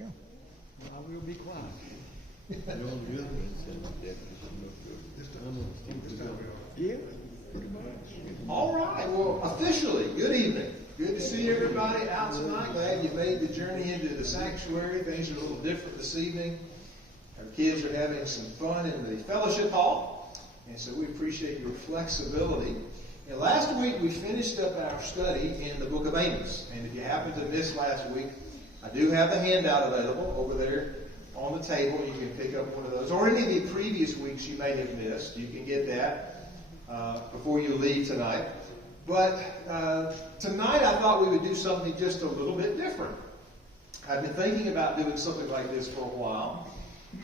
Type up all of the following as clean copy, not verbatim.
go. I will be quiet. Yeah. All right. Well, officially, good evening. Good to see everybody out tonight. Glad you made the journey into the sanctuary. Things are a little different this evening. Our kids are having some fun in the fellowship hall, and so we appreciate your flexibility. And last week we finished up our study in the book of Amos. And if you happened to miss last week, I do have the handout available over there on the table. You can pick up one of those. Or any of the previous weeks you may have missed. You can get that before you leave tonight. But tonight I thought we would do something just a little bit different. I've been thinking about doing something like this for a while.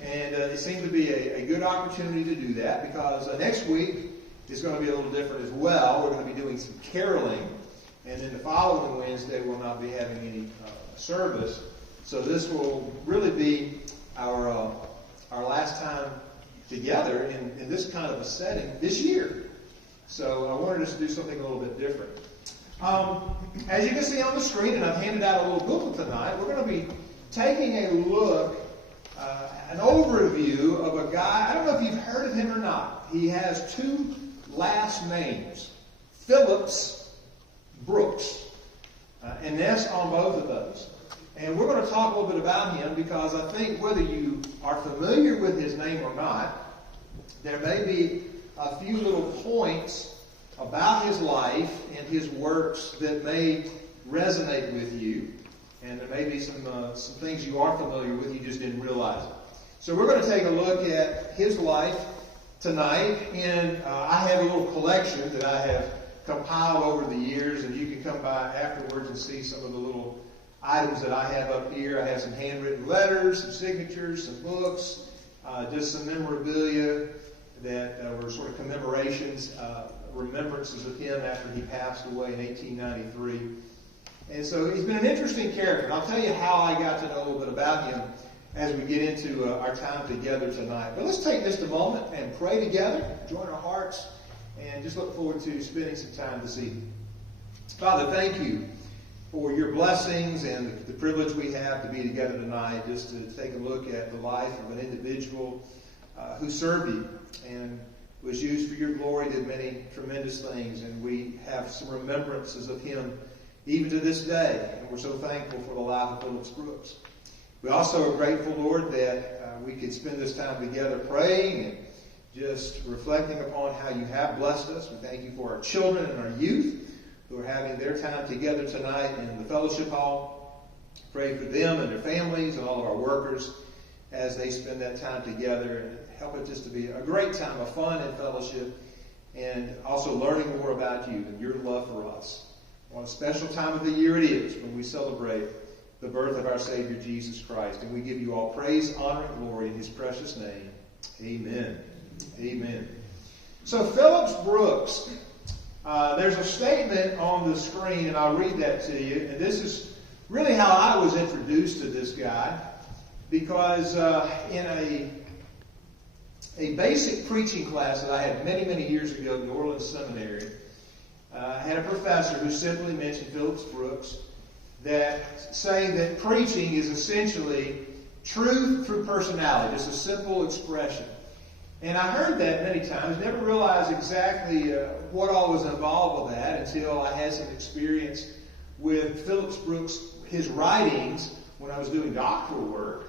And it seemed to be a good opportunity to do that because next week is going to be a little different as well. We're going to be doing some caroling. And then the following Wednesday we'll not be having any service. So this will really be our last time together in this kind of a setting this year. So I wanted us to do something a little bit different. As you can see on the screen, and I've handed out a little booklet tonight, we're going to be taking a look, an overview of a guy. I don't know if you've heard of him or not. He has two last names, Phillips, Brooks, and S on both of those. And we're going to talk a little bit about him because I think whether you are familiar with his name or not, there may be a few little points about his life and his works that may resonate with you. And there may be some things you are familiar with, you just didn't realize it. So we're going to take a look at his life tonight. And I have a little collection that I have compiled over the years. And you can come by afterwards and see some of the little items that I have up here. I have some handwritten letters, some signatures, some books, just some memorabilia that were sort of commemorations, remembrances of him after he passed away in 1893. And so he's been an interesting character. And I'll tell you how I got to know a little bit about him as we get into our time together tonight. But let's take just a moment and pray together, join our hearts, and just look forward to spending some time this evening. Father, thank you for your blessings and the privilege we have to be together tonight, just to take a look at the life of an individual who served you and was used for your glory, did many tremendous things, and we have some remembrances of him even to this day, and we're so thankful for the life of Phillips Brooks. We also are grateful, Lord, that we could spend this time together praying and just reflecting upon how you have blessed us. We thank you for our children and our youth who are having their time together tonight in the fellowship hall. Pray for them and their families and all of our workers as they spend that time together, and help it just to be a great time of fun and fellowship, and also learning more about you and your love for us. What a special time of the year it is when we celebrate the birth of our Savior Jesus Christ, and we give you all praise, honor, and glory in his precious name. Amen. Amen. So Phillips Brooks, there's a statement on the screen, and I'll read that to you. And this is really how I was introduced to this guy, because in a basic preaching class that I had many, many years ago at New Orleans Seminary, I had a professor who simply mentioned Phillips Brooks, saying that preaching is essentially truth through personality, just a simple expression. And I heard that many times, never realized exactly what all was involved with that until I had some experience with Phillips Brooks, his writings, when I was doing doctoral work,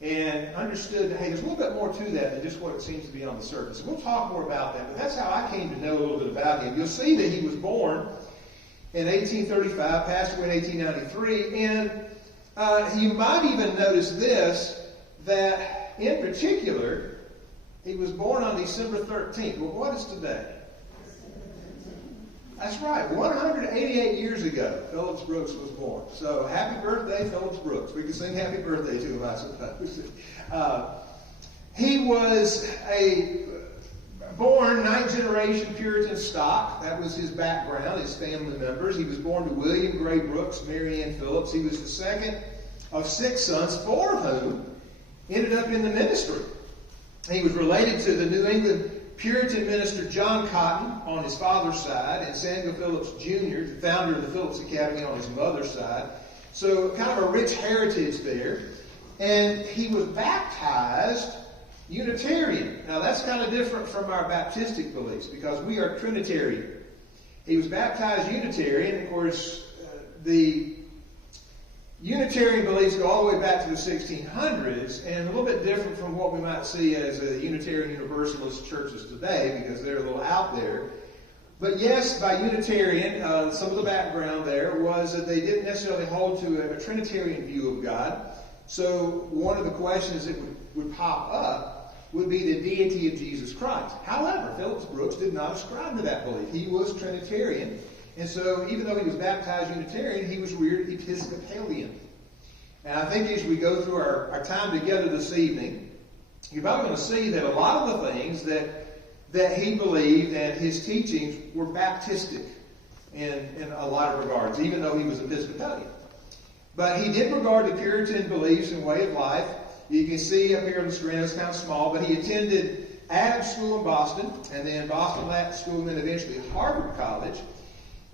and understood that, hey, there's a little bit more to that than just what it seems to be on the surface. And we'll talk more about that, but that's how I came to know a little bit about him. You'll see that he was born in 1835, passed away in 1893, and you might even notice this, that in particular, he was born on December 13th. Well, what is today? That's right, 188 years ago, Phillips Brooks was born. So, happy birthday, Phillips Brooks. We can sing happy birthday to him, I suppose. He was a born ninth-generation Puritan stock. That was his background, his family members. He was born to William Gray Brooks, Mary Ann Phillips. He was the second of 6 sons, 4 of whom ended up in the ministry. He was related to the New England Puritan minister John Cotton on his father's side, and Samuel Phillips Jr., the founder of the Phillips Academy, on his mother's side. So kind of a rich heritage there. And he was baptized Unitarian. Now that's kind of different from our Baptistic beliefs because we are Trinitarian. He was baptized Unitarian. Of course, the Unitarian beliefs go all the way back to the 1600s and a little bit different from what we might see as Unitarian Universalist churches today because they're a little out there. But yes, by Unitarian, some of the background there was that they didn't necessarily hold to a Trinitarian view of God. So one of the questions that would pop up would be the deity of Jesus Christ. However, Phillips Brooks did not ascribe to that belief. He was Trinitarian. And so even though he was baptized Unitarian, he was reared Episcopalian. And I think as we go through our time together this evening, you're probably going to see that a lot of the things that he believed and his teachings were Baptistic in a lot of regards, even though he was Episcopalian. But he did regard the Puritan beliefs and way of life. You can see up here on the screen, it's kind of small, but he attended Adams School in Boston, and then Boston Latin School, and then eventually Harvard College.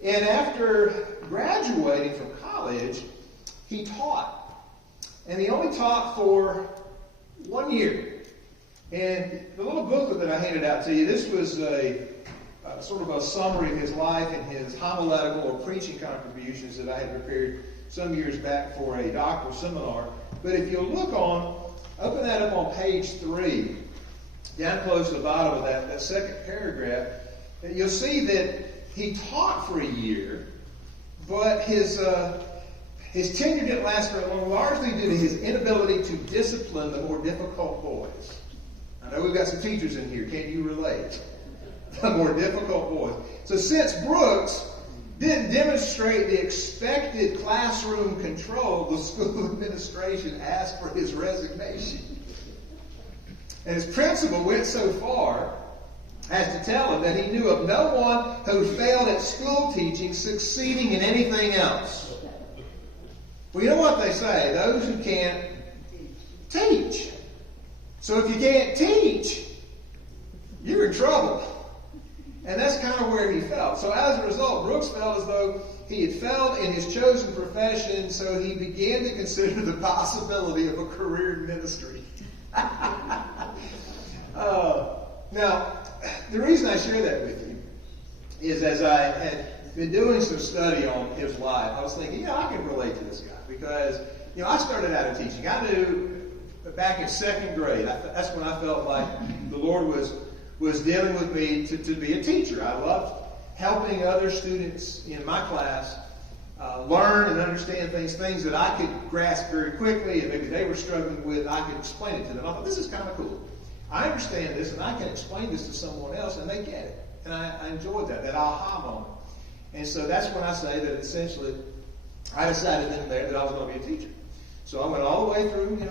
And after graduating from college, he taught. And he only taught for 1 year. And the little booklet that I handed out to you, this was a sort of a summary of his life and his homiletical or preaching contributions that I had prepared some years back for a doctoral seminar. But if you'll open that up on page 3, down close to the bottom of that second paragraph, you'll see that he taught for a year, but his tenure didn't last very long, largely due to his inability to discipline the more difficult boys. I know we've got some teachers in here. Can you relate? The more difficult boys. So since Brooks didn't demonstrate the expected classroom control, the school administration asked for his resignation. And his principal went so far as to tell him that he knew of no one who failed at school teaching succeeding in anything else. Well, you know what they say, those who can't teach. So if you can't teach, you're in trouble. And that's kind of where he felt. So as a result, Brooks felt as though he had failed in his chosen profession, so he began to consider the possibility of a career in ministry. Now, the reason I share that with you is as I had been doing some study on his life, I was thinking, I can relate to this guy because, I started out in teaching. I knew back in second grade, that's when I felt like the Lord was dealing with me to be a teacher. I loved helping other students in my class learn and understand things that I could grasp very quickly and maybe they were struggling with. I could explain it to them. I thought, this is kind of cool. I understand this and I can explain this to someone else and they get it. And I enjoyed that aha moment. And so that's when I say that essentially I decided then and there that I was going to be a teacher. So I went all the way through,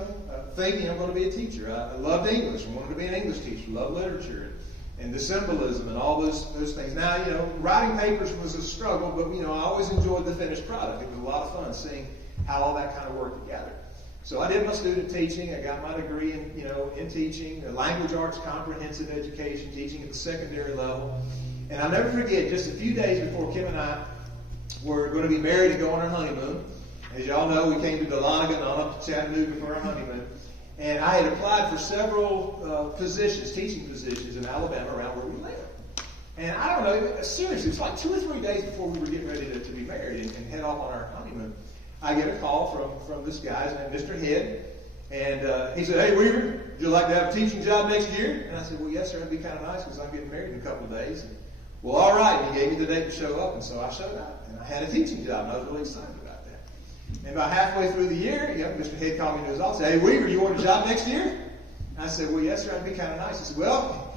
thinking I'm going to be a teacher. I loved English. I wanted to be an English teacher. Loved literature and the symbolism and all those things. Now, writing papers was a struggle, but, I always enjoyed the finished product. It was a lot of fun seeing how all that kind of worked together. So I did my student teaching. I got my degree in teaching, language arts, comprehensive education, teaching at the secondary level. And I'll never forget, just a few days before Kim and I were going to be married and go on our honeymoon. As y'all know, we came to Dahlonega and on up to Chattanooga for our honeymoon. And I had applied for several teaching positions in Alabama around where we live. And I don't know, seriously, it's like 2 or 3 days before we were getting ready to be married and head off on our honeymoon. I get a call from this guy, his name Mr. Head. And he said, "Hey, Weaver, would you like to have a teaching job next year?" And I said, "Well, yes, sir, that'd be kind of nice because I'm getting married in a couple of days." And, well, all right. And he gave me the date to show up. And so I showed up. And I had a teaching job. And I was really excited about that. And about halfway through the year, Mr. Head called me into his office and said, "Hey, Weaver, you want a job next year?" And I said, "Well, yes, sir, that'd be kind of nice." He said, "Well,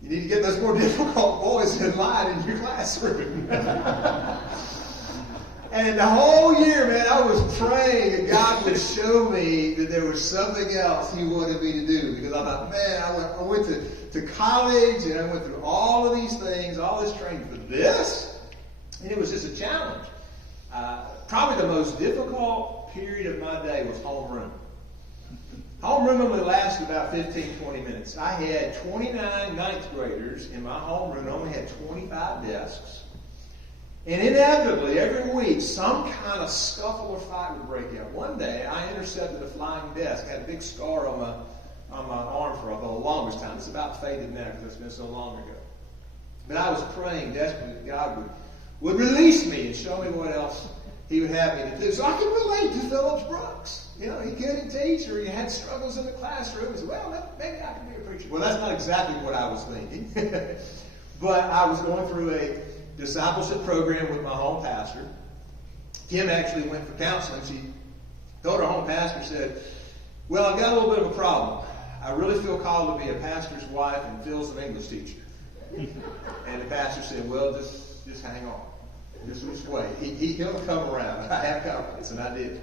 you need to get those more difficult boys in line in your classroom." And the whole year, man, I was praying that God would show me that there was something else He wanted me to do. Because I thought, man, I went to college and I went through all of these things, all this training for this. And it was just a challenge. Probably the most difficult period of my day was homeroom. Homeroom only lasted about 15, 20 minutes. I had 29 ninth graders in my homeroom. I only had 25 desks. And inevitably, every week, some kind of scuffle or fight would break out. One day, I intercepted a flying desk. I had a big scar on my arm for the longest time. It's about faded now because it's been so long ago. But I was praying desperately that God would release me and show me what else He would have me to do. So I could relate to Phillips Brooks. You know, he couldn't teach, or he had struggles in the classroom. He said, well, maybe I can be a preacher. Well, that's not exactly what I was thinking. But I was going through a discipleship program with my home pastor. Kim actually went for counseling. She told her home pastor, said, well, I've got a little bit of a problem. I really feel called to be a pastor's wife and Phil's an English teacher. And the pastor said, well, just hang on. Just wait. He'll come around. I have confidence, and I did.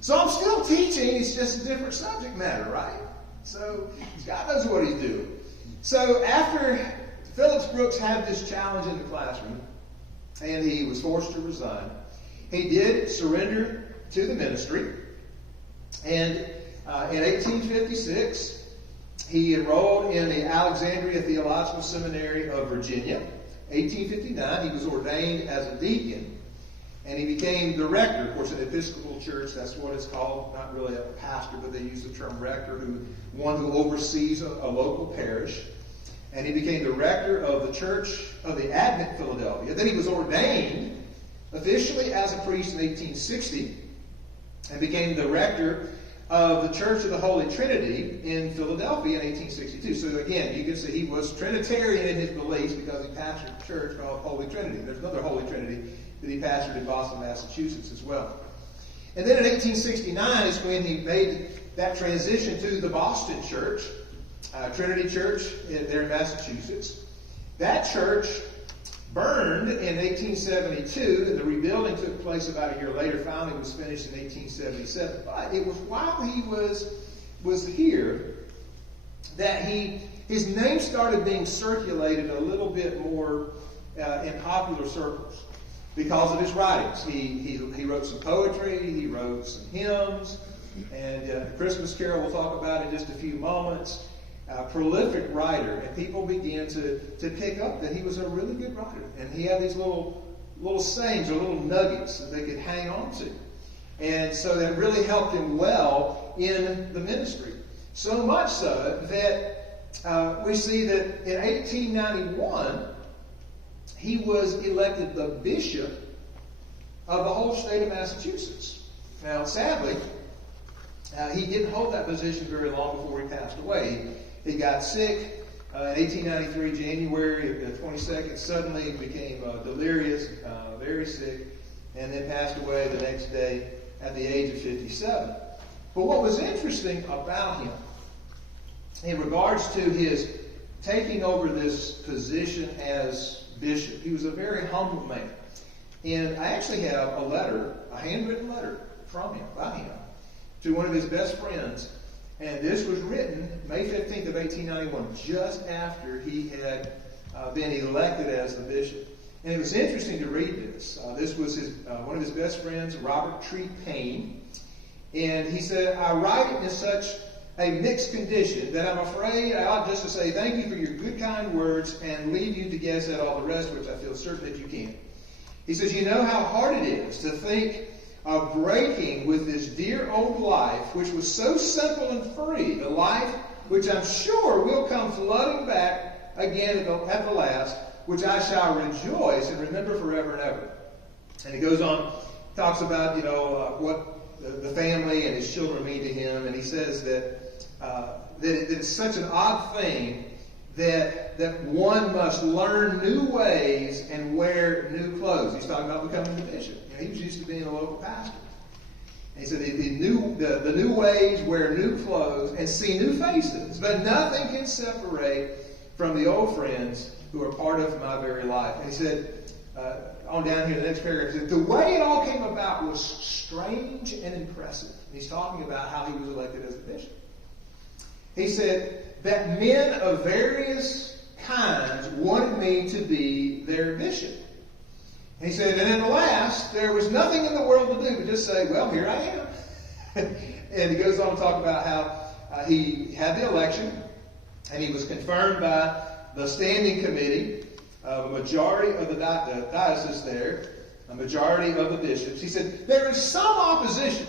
So I'm still teaching. It's just a different subject matter, right? So God knows what He's doing. So after Phillips Brooks had this challenge in the classroom, and he was forced to resign, he did surrender to the ministry. And in 1856, he enrolled in the Alexandria Theological Seminary of Virginia. 1859, he was ordained as a deacon, and he became the rector. Of course, in the Episcopal Church, that's what it's called. Not really a pastor, but they use the term rector, one who oversees a local parish. And he became the rector of the Church of the Advent, Philadelphia. Then he was ordained officially as a priest in 1860 and became the rector of the Church of the Holy Trinity in Philadelphia in 1862. So again, you can see he was Trinitarian in his beliefs because he pastored a church called Holy Trinity. There's another Holy Trinity that he pastored in Boston, Massachusetts as well. And then in 1869 is when he made that transition to the Boston Church, Trinity Church there in Massachusetts. That church burned in 1872, and the rebuilding took place about a year later. Finally, was finished in 1877. But it was while he was here that his name started being circulated a little bit more in popular circles because of his writings. He wrote some poetry, he wrote some hymns, and the Christmas Carol we'll talk about in just a few moments. Prolific writer, and people began to pick up that he was a really good writer, and he had these little sayings or little nuggets that they could hang on to, and so that really helped him well in the ministry. So much so that we see that in 1891 he was elected the bishop of the whole state of Massachusetts. Now, sadly, he didn't hold that position very long before he passed away. He got sick in 1893, January 22nd, suddenly became delirious, very sick, and then passed away the next day at the age of 57. But what was interesting about him, in regards to his taking over this position as bishop, he was a very humble man. And I actually have a letter, a handwritten letter from him, by him, to one of his best friends. And this was written May 15th of 1891, just after he had been elected as the bishop. And it was interesting to read this. This was one of his best friends, Robert Treat Payne. And he said, I write it in such a mixed condition that I'm afraid I ought just to say thank you for your good, kind words and leave you to guess at all the rest, which I feel certain that you can. He says, you know how hard it is to think of breaking with this dear old life, which was so simple and free, the life which I'm sure will come flooding back again at the last, which I shall rejoice and remember forever and ever. And he goes on, talks about, what the family and his children mean to him, and he says that it's such an odd thing that one must learn new ways and wear new clothes. He's talking about becoming the bishop. He was used to being a local pastor. And he said the new ways, wear new clothes, and see new faces. But nothing can separate from the old friends who are part of my very life. And he said, on down here, the next paragraph, he said, the way it all came about was strange and impressive. And he's talking about how he was elected as a bishop. He said that men of various kinds wanted me to be their bishop. And he said, and at last, there was nothing in the world to do but just say, well, here I am. And he goes on to talk about how he had the election, and he was confirmed by the standing committee a majority of the diocese there, a majority of the bishops. He said, there is some opposition.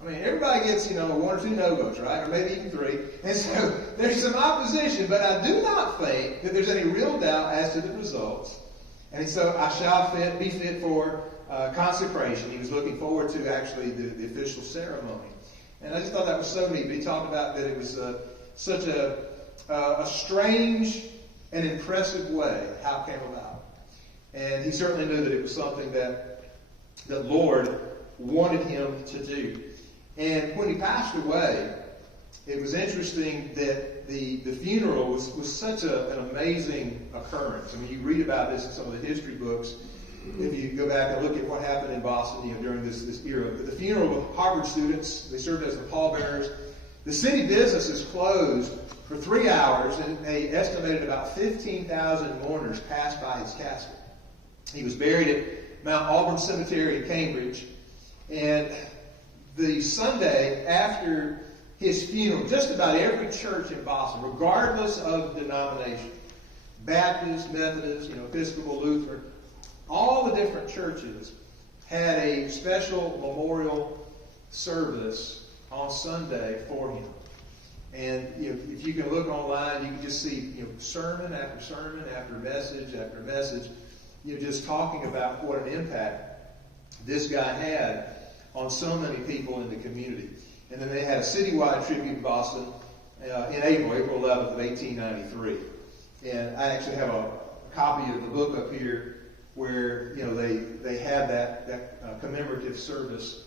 I mean, everybody gets, 1 or 2 no votes, right? Or maybe even 3. And so there's some opposition, but I do not think that there's any real doubt as to the results. And so I shall be fit for consecration. He was looking forward to actually the official ceremony. And I just thought that was so neat. But he talked about that it was such a strange and impressive way how it came about. And he certainly knew that it was something that the Lord wanted him to do. And when he passed away, it was interesting that the funeral was such an amazing occurrence. I mean, you read about this in some of the history books. If you go back and look at what happened in Boston, during this era. But the funeral of Harvard students, they served as the pallbearers. The city businesses closed for 3 hours, and they estimated about 15,000 mourners passed by his casket. He was buried at Mount Auburn Cemetery in Cambridge, and the Sunday after his funeral, just about every church in Boston, regardless of denomination, Baptist, Methodist, Episcopal, Lutheran, all the different churches had a special memorial service on Sunday for him. And if you can look online, you can just see sermon after sermon after message, just talking about what an impact this guy had on so many people in the community. And then they had a citywide tribute in Boston in April 11th of 1893. And I actually have a copy of the book up here where they had that commemorative service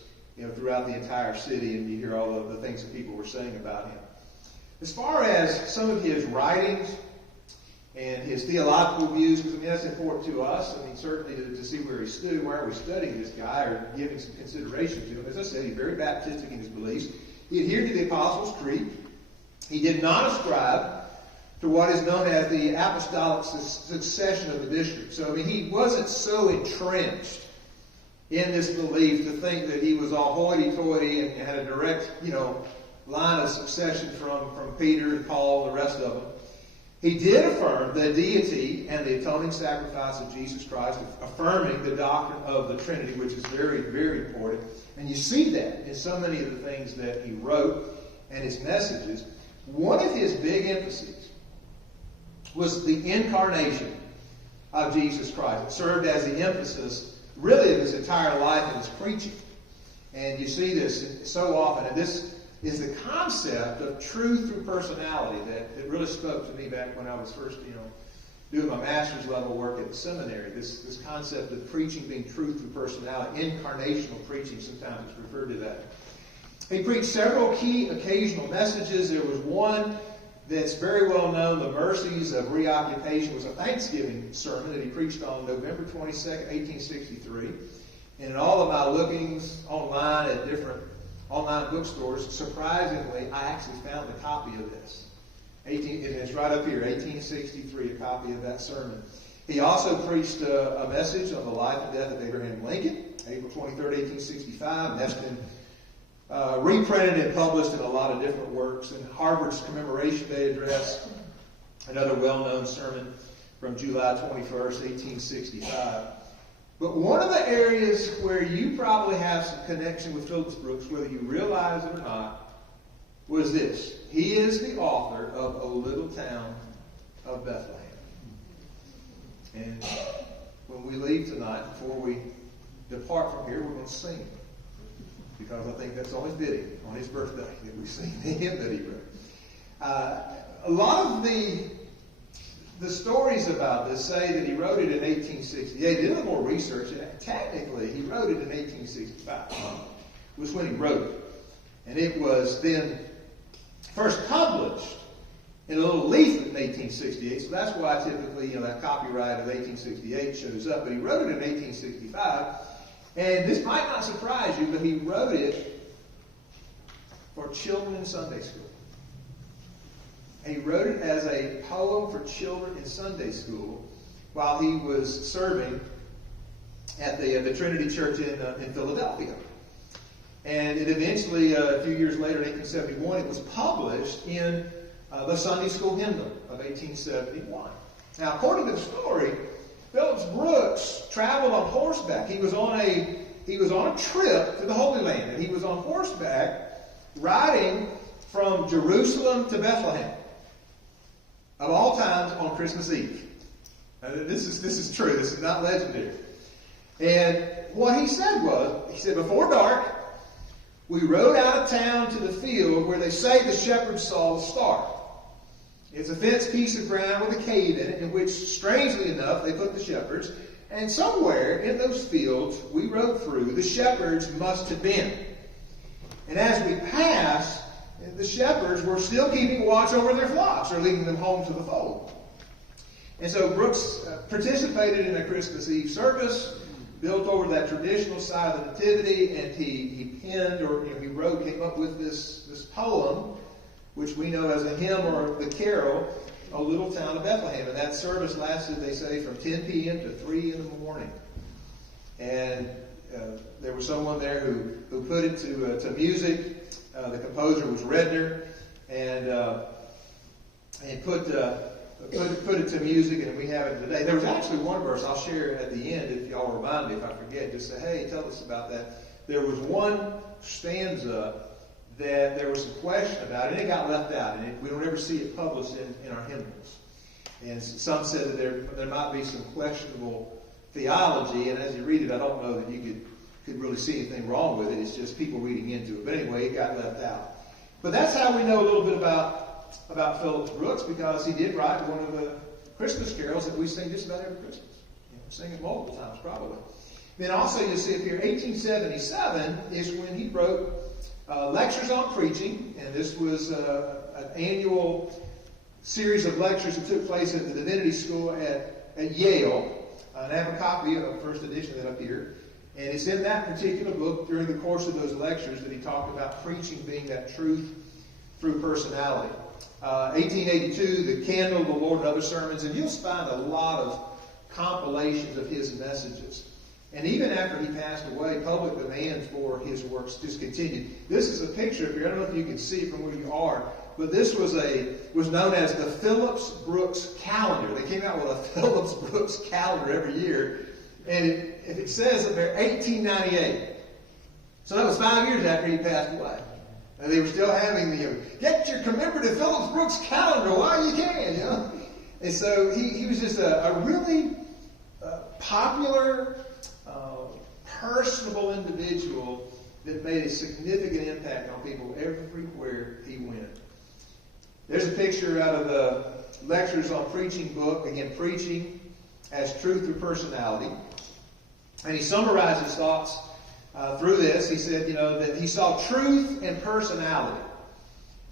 throughout the entire city, and you hear all of the things that people were saying about him. As far as some of his writings and his theological views, because that's important to us. Certainly to see where he stood, why are we studying this guy or giving some consideration to him. As I said, he's very Baptistic in his beliefs. He adhered to the Apostles' Creed. He did not ascribe to what is known as the apostolic succession of the bishops. So, he wasn't so entrenched in this belief to think that he was all hoity-toity and had a direct, line of succession from Peter and Paul and the rest of them. He did affirm the deity and the atoning sacrifice of Jesus Christ, affirming the doctrine of the Trinity, which is very, very important. And you see that in so many of the things that he wrote and his messages. One of his big emphases was the incarnation of Jesus Christ. It served as the emphasis, really, of his entire life and his preaching. And you see this so often. And this is the concept of truth through personality that really spoke to me back when I was first, doing my master's level work at the seminary. This concept of preaching being truth through personality, incarnational preaching, sometimes it's referred to that. He preached several key occasional messages. There was one that's very well known, The Mercies of Reoccupation. It was a Thanksgiving sermon that he preached on November 22nd, 1863. And in all of my lookings online at different online bookstores, surprisingly, I actually found a copy of this. It's right up here, 1863, a copy of that sermon. He also preached a message on the life and death of Abraham Lincoln, April 23rd, 1865. And that's been reprinted and published in a lot of different works. And Harvard's Commemoration Day address, another well-known sermon from July 21st, 1865. But one of the areas where you probably have some connection with Phillips Brooks, whether you realize it or not, was this. He is the author of A Little Town of Bethlehem. And when we leave tonight, before we depart from here, we're going to sing it. Because I think that's always fitting on his birthday that we sing the hymn that he wrote. A lot of the stories about this say that he wrote it in 1868. Did a little more research. Technically, he wrote it in 1865. Was when he wrote it. And it was then first published in a little leaflet in 1868. So that's why typically, that copyright of 1868 shows up. But he wrote it in 1865. And this might not surprise you, but he wrote it for children in Sunday school. He wrote it as a poem for children in Sunday school while he was serving at the Trinity Church in Philadelphia. And it eventually, a few years later, in 1871, it was published in the Sunday School Hymnal of 1871. Now, according to the story, Phillips Brooks traveled on horseback. He was on a trip to the Holy Land, and he was on horseback riding from Jerusalem to Bethlehem. Of all times, on Christmas Eve. Now, this is true. This is not legendary. And what he said was, he said, before dark, we rode out of town to the field where they say the shepherds saw the star. It's a fenced piece of ground with a cave in it, in which, strangely enough, they put the shepherds. And somewhere in those fields we rode through, the shepherds must have been. And as we passed, the shepherds were still keeping watch over their flocks, or leading them home to the fold. And so Brooks participated in a Christmas Eve service, built over that traditional side of the Nativity, and he penned, or he wrote, came up with this poem, which we know as a hymn or the carol, O Little Town of Bethlehem. And that service lasted, they say, from 10 p.m. to 3 in the morning. And there was someone there who put it to music. The composer was Redner, and put it to music, and we have it today. There was actually one verse I'll share at the end, if y'all remind me if I forget. Just say, hey, tell us about that. There was one stanza that there was some question about, and it got left out, and we don't ever see it published in our hymnals. And some said that there might be some questionable theology, and as you read it, I don't know that you could really see anything wrong with it. It's just people reading into it. But anyway, it got left out. But that's how we know a little bit about Phillips Brooks, because he did write one of the Christmas carols that we sing just about every Christmas. Sing it multiple times, probably. Then also you'll see up here, 1877 is when he wrote Lectures on Preaching, and this was an annual series of lectures that took place at the Divinity School at Yale. And I have a copy of the first edition of that up here. And it's in that particular book, during the course of those lectures, that he talked about preaching being that truth through personality. 1882, The Candle, The Lord, and Other Sermons, and you'll find a lot of compilations of his messages. And even after he passed away, public demand for his works just continued. This is a picture here. I don't know if you can see it from where you are, but this was known as the Phillips Brooks calendar. They came out with a Phillips Brooks calendar every year, and it says that they're 1898. So that was 5 years after he passed away. And they were still having get your commemorative Phillips Brooks calendar while you can, And so he was just a really popular, personable individual that made a significant impact on people everywhere he went. There's a picture out of the Lectures on Preaching book, again, preaching as truth through personality. And he summarized his thoughts through this. He said, that he saw truth and personality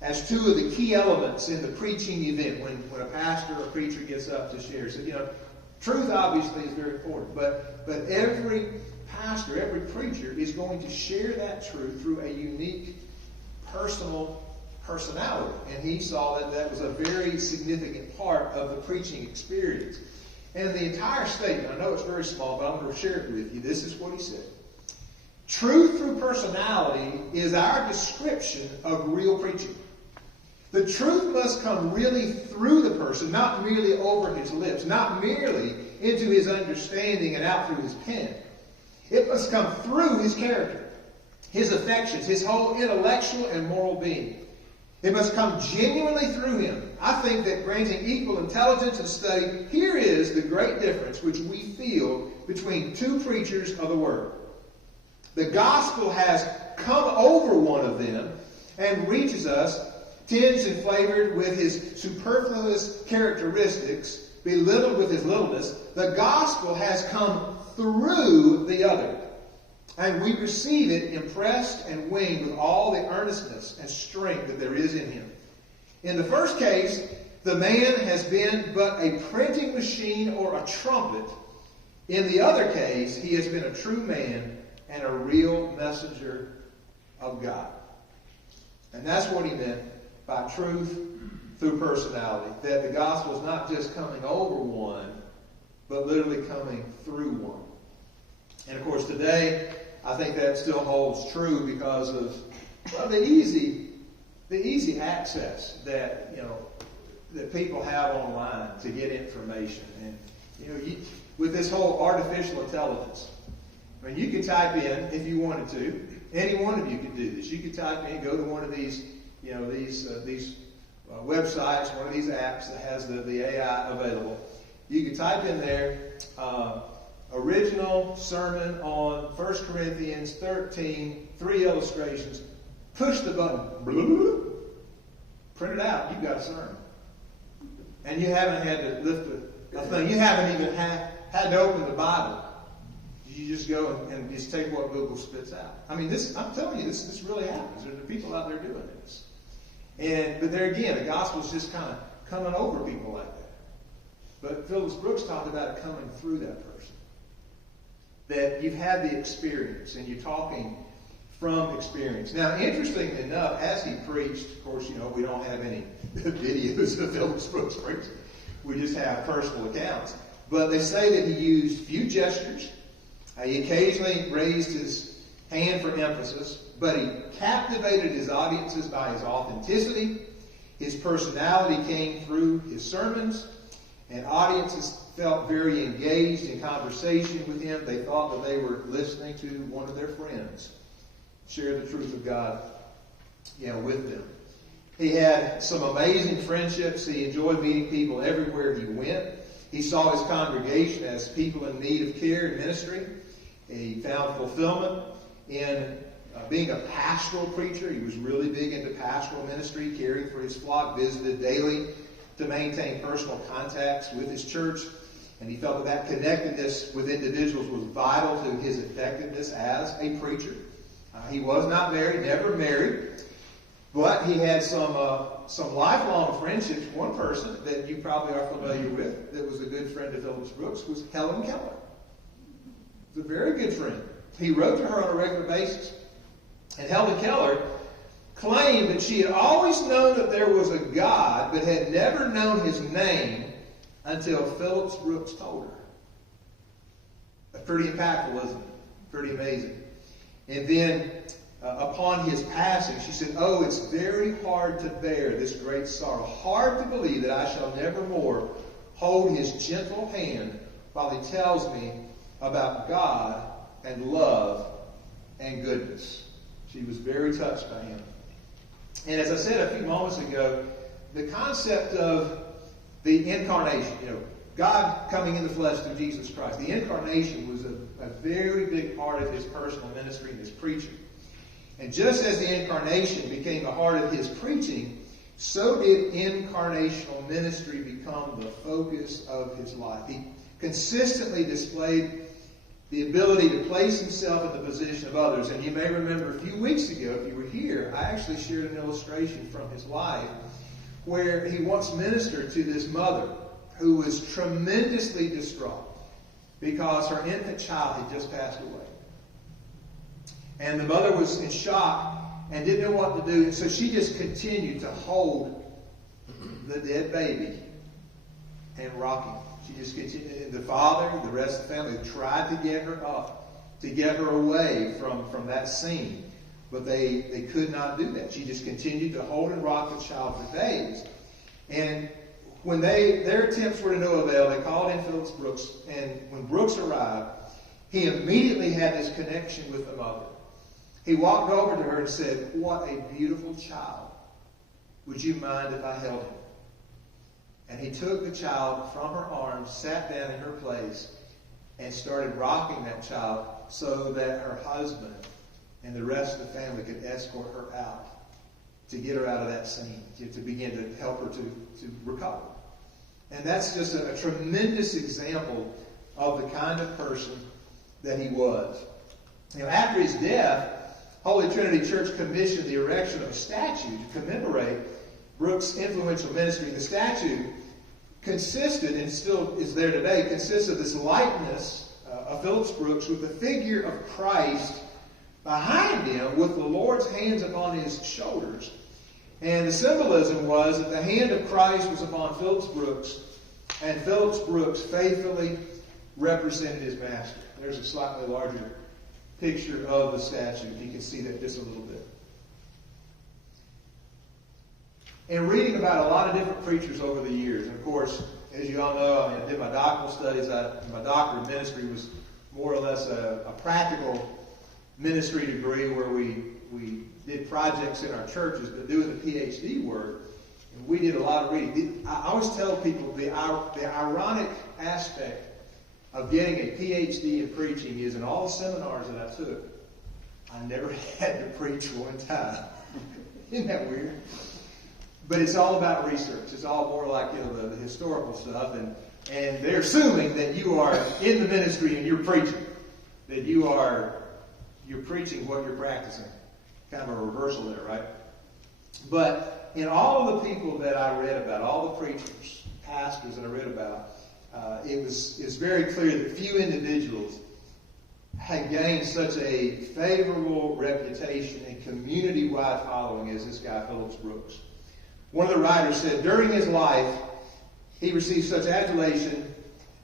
as two of the key elements in the preaching event when a pastor or preacher gets up to share. So, truth obviously is very important, but every pastor, every preacher is going to share that truth through a unique personal personality. And he saw that was a very significant part of the preaching experience. And the entire statement, I know it's very small, but I'm going to share it with you. This is what he said. Truth through personality is our description of real preaching. The truth must come really through the person, not merely over his lips, not merely into his understanding and out through his pen. It must come through his character, his affections, his whole intellectual and moral being. It must come genuinely through him. I think that granting equal intelligence and study, here is the great difference which we feel between two preachers of the Word. The gospel has come over one of them and reaches us, tinged and flavored with his superfluous characteristics, belittled with his littleness. The gospel has come through the other, and we receive it impressed and winged with all the earnestness and strength that there is in him. In the first case, the man has been but a printing machine or a trumpet. In the other case, he has been a true man and a real messenger of God. And that's what he meant by truth through personality. That the gospel is not just coming over one, but literally coming through one. And of course today, I think that still holds true because of the easy access that that people have online to get information. And, with this whole artificial intelligence, I mean, you could type in, if you wanted to, any one of you could do this. You could type in, go to one of these, these websites, one of these apps that has the AI available. You could type in there, original sermon on 1 Corinthians 13, 3 illustrations. Push the button. Print it out. You've got a sermon. And you haven't had to lift a thing. You haven't even had to open the Bible. You just go and just take what Google spits out. I mean, I'm telling you, this really happens. There are people out there doing this. But there again, the gospel's just kind of coming over people like that. But Phillips Brooks talked about it coming through that person. That you've had the experience, and you're talking from experience. Now, interestingly enough, as he preached, of course, we don't have any videos of Phillips Brooks preaching. We just have personal accounts. But they say that he used few gestures. He occasionally raised his hand for emphasis, but he captivated his audiences by his authenticity. His personality came through his sermons, and audiences felt very engaged in conversation with him. They thought that they were listening to one of their friends share the truth of God, with them. He had some amazing friendships. He enjoyed meeting people everywhere he went. He saw his congregation as people in need of care and ministry. He found fulfillment in being a pastoral preacher. He was really big into pastoral ministry, caring for his flock, visited daily to maintain personal contacts with his church. And he felt that connectedness with individuals was vital to his effectiveness as a preacher. He was not married, never married, but he had some lifelong friendships. One person that you probably are familiar with that was a good friend of Phillips Brooks was Helen Keller. He was a very good friend. He wrote to her on a regular basis. And Helen Keller claimed that she had always known that there was a God, but had never known his name until Phillips Brooks told her. That's pretty impactful, isn't it? Pretty amazing. And then, upon his passing, she said, "Oh, it's very hard to bear this great sorrow. Hard to believe that I shall never more hold his gentle hand while he tells me about God and love and goodness." She was very touched by him. And as I said a few moments ago, the concept of the incarnation, God coming in the flesh through Jesus Christ, the incarnation was a very big part of his personal ministry and his preaching. And just as the incarnation became the heart of his preaching, so did incarnational ministry become the focus of his life. He consistently displayed the ability to place himself in the position of others. And you may remember a few weeks ago, if you were here, I actually shared an illustration from his life where he once ministered to this mother who was tremendously distraught because her infant child had just passed away. And the mother was in shock and didn't know what to do. And so she just continued to hold the dead baby and rock him. She just continued. And the father, the rest of the family tried to get her up, to get her away from that scene. But they could not do that. She just continued to hold and rock the child for days. And when their attempts were to no avail, they called in Phillips Brooks. And when Brooks arrived, he immediately had this connection with the mother. He walked over to her and said, "What a beautiful child. Would you mind if I held him?" And he took the child from her arms, sat down in her place, and started rocking that child so that her husband and the rest of the family could escort her out to get her out of that scene, to begin to help her to recover. And that's just a tremendous example of the kind of person that he was. After his death, Holy Trinity Church commissioned the erection of a statue to commemorate Brooks' influential ministry. The statue consisted, and still is there today, consists of this likeness of Phillips Brooks with the figure of Christ behind him with the Lord's hands upon his shoulders. And the symbolism was that the hand of Christ was upon Phillips Brooks, and Phillips Brooks faithfully represented his master. There's a slightly larger picture of the statue, if you can see that just a little bit. and reading about a lot of different preachers over the years. And of course, as you all know, I did my doctoral studies. My doctorate ministry was more or less a practical ministry degree where we did projects in our churches, but doing the PhD work, and we did a lot of reading. I always tell people the ironic aspect of getting a PhD in preaching is in all the seminars that I took, I never had to preach one time. Isn't that weird? But it's all about research. It's all more like the historical stuff, and they're assuming that you are in the ministry and you're preaching, that you're preaching what you're practicing. Kind of a reversal there, right? But in all of the people that I read about, all the preachers, pastors that I read about, it's very clear that few individuals had gained such a favorable reputation and community-wide following as this guy, Phillips Brooks. One of the writers said, during his life, he received such adulation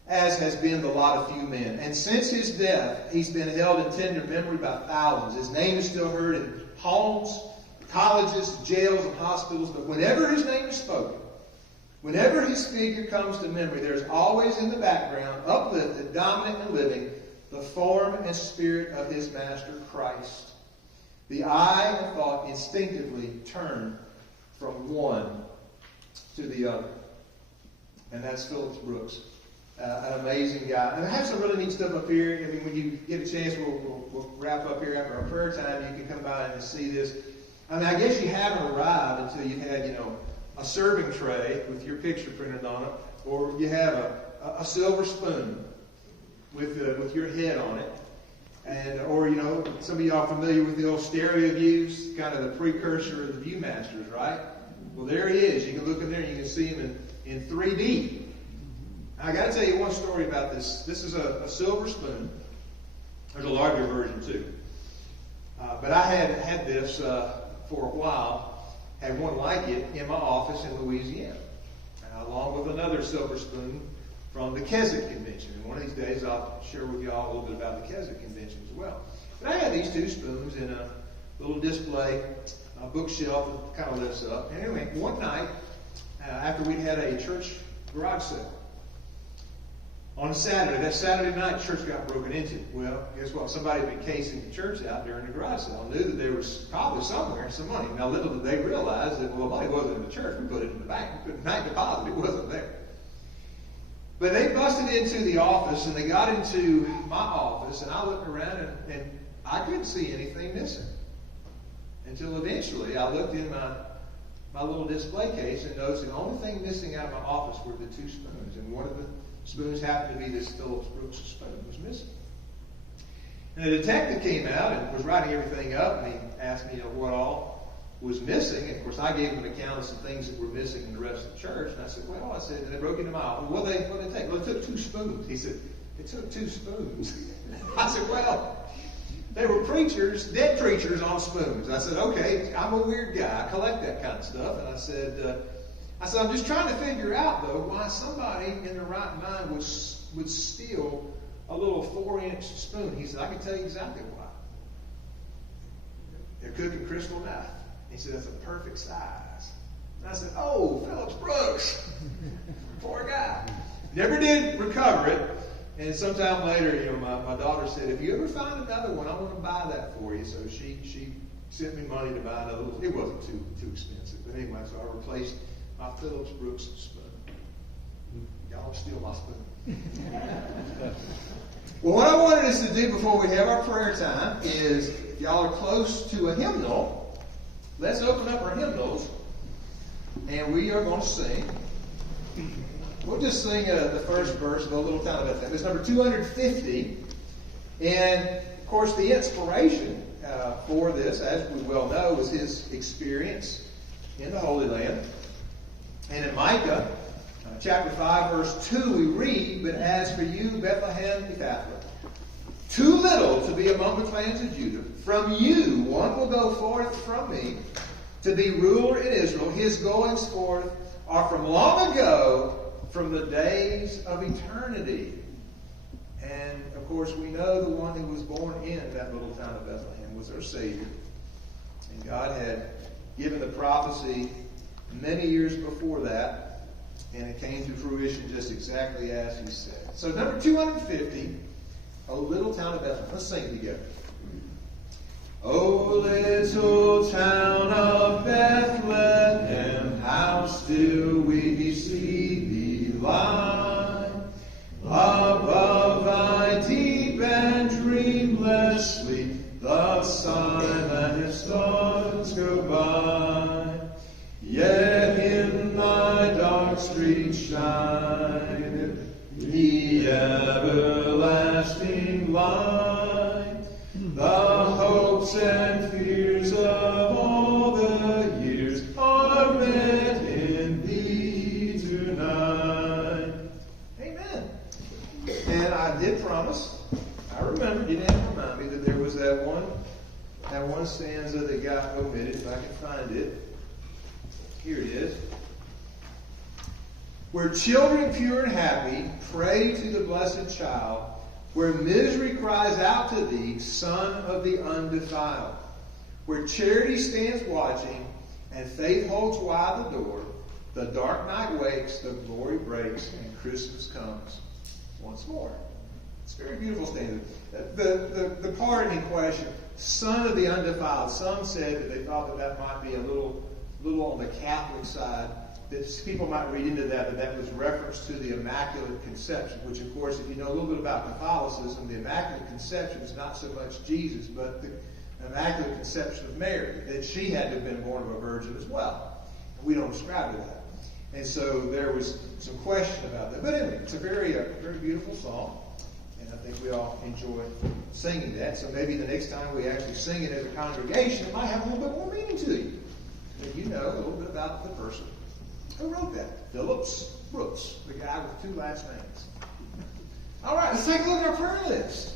as has been the lot of few men. And since his death, he's been held in tender memory by thousands. His name is still heard in homes, colleges, jails, and hospitals. But whenever his name is spoken, whenever his figure comes to memory, there's always in the background, uplifted, dominant, and living, the form and spirit of his master, Christ. The eye and thought instinctively turn from one to the other. And that's Phillips Brooks. An amazing guy. And I have some really neat stuff up here. I mean, when you get a chance, we'll wrap up here after our prayer time. You can come by and see this. I mean, I guess you haven't arrived until you've had, a serving tray with your picture printed on it, or you have a silver spoon with your head on it. And, or, some of y'all are familiar with the old stereo views, kind of the precursor of the Viewmasters, right? Well, there he is. You can look in there and you can see him in 3D. I got to tell you one story about this. This is a silver spoon. There's a larger version too. But I had this for a while. Had one like it in my office in Louisiana, along with another silver spoon from the Keswick Convention. And one of these days I'll share with you all a little bit about the Keswick Convention as well. But I had these two spoons in a little display, a bookshelf that kind of lifts up. And anyway, one night, after we'd had a church garage sale, on a Saturday, that Saturday night, the church got broken into. Well, guess what? Somebody had been casing the church out during the garage sale. Knew that there was probably somewhere some money. Now, little did they realize that, the money wasn't in the church. We put it in the bank. We put it in bank deposit. It wasn't there. But they busted into the office, and they got into my office, and I looked around, and I couldn't see anything missing. Until eventually, I looked in my little display case and noticed the only thing missing out of my office were the two spoons. And one of the spoons happened to be this Phillips Brooks spoon was missing. And the detective came out and was writing everything up, and he asked me, what all was missing. And of course, I gave him an account of some things that were missing in the rest of the church. And I said, they broke into my office. What did they take? Well, they took two spoons. He said, it took two spoons. I said, they were preachers, dead preachers on spoons. I said, okay, I'm a weird guy. I collect that kind of stuff. And I said, I'm just trying to figure out, though, why somebody in their right mind would steal a little 4-inch spoon. He said, I can tell you exactly why. They're cooking crystal meth. He said, that's a perfect size. And I said, Phillips Brooks. Poor guy. Never did recover it. And sometime later, my daughter said, if you ever find another one, I want to buy that for you. So she sent me money to buy another one. It wasn't too expensive. But anyway, so I replaced my Phillips Brooks spoon. Y'all steal my spoon. Well, what I wanted us to do before we have our prayer time is, if y'all are close to a hymnal, let's open up our hymnals, and we are going to sing. We'll just sing the first verse of a little kind of a thing. It's number 250. And, of course, the inspiration for this, as we well know, was his experience in the Holy Land. And in Micah, chapter 5, verse 2, we read, but as for you, Bethlehem Ephrathah, too little to be among the clans of Judah, from you one will go forth from me to be ruler in Israel. His goings forth are from long ago, from the days of eternity. And, of course, we know the one who was born in that little town of Bethlehem was our Savior. And God had given the prophecy many years before that, and it came to fruition just exactly as he said. So number 250, O Little Town of Bethlehem. Let's sing it together. O little town of Bethlehem, how still we see thee lie, above thy deep and dreamless sleep, the silent stars go by. Yet in thy dark street shine the everlasting light, the hopes and fears of all the years are met in thee tonight. Amen. And I did promise, I remembered, you didn't have to remind me, that there was that one stanza that got omitted, if I can find it. Here it is. Where children pure and happy pray to the blessed child, where misery cries out to thee, Son of the undefiled. Where charity stands watching, and faith holds wide the door, the dark night wakes, the glory breaks, and Christmas comes once more. It's a very beautiful stanza. The part in question, Son of the undefiled, some said that they thought that might be a little on the Catholic side, that people might read into that was reference to the Immaculate Conception, which, of course, if you know a little bit about Catholicism, the Immaculate Conception is not so much Jesus, but the Immaculate Conception of Mary, that she had to have been born of a virgin as well. We don't ascribe to that. And so there was some question about that. But anyway, it's a very beautiful song, and I think we all enjoy singing that. So maybe the next time we actually sing it as a congregation, it might have a little bit more meaning to you. That you know a little bit about the person who wrote that. Phillips Brooks, the guy with two last names. All right, let's take a look at our prayer list.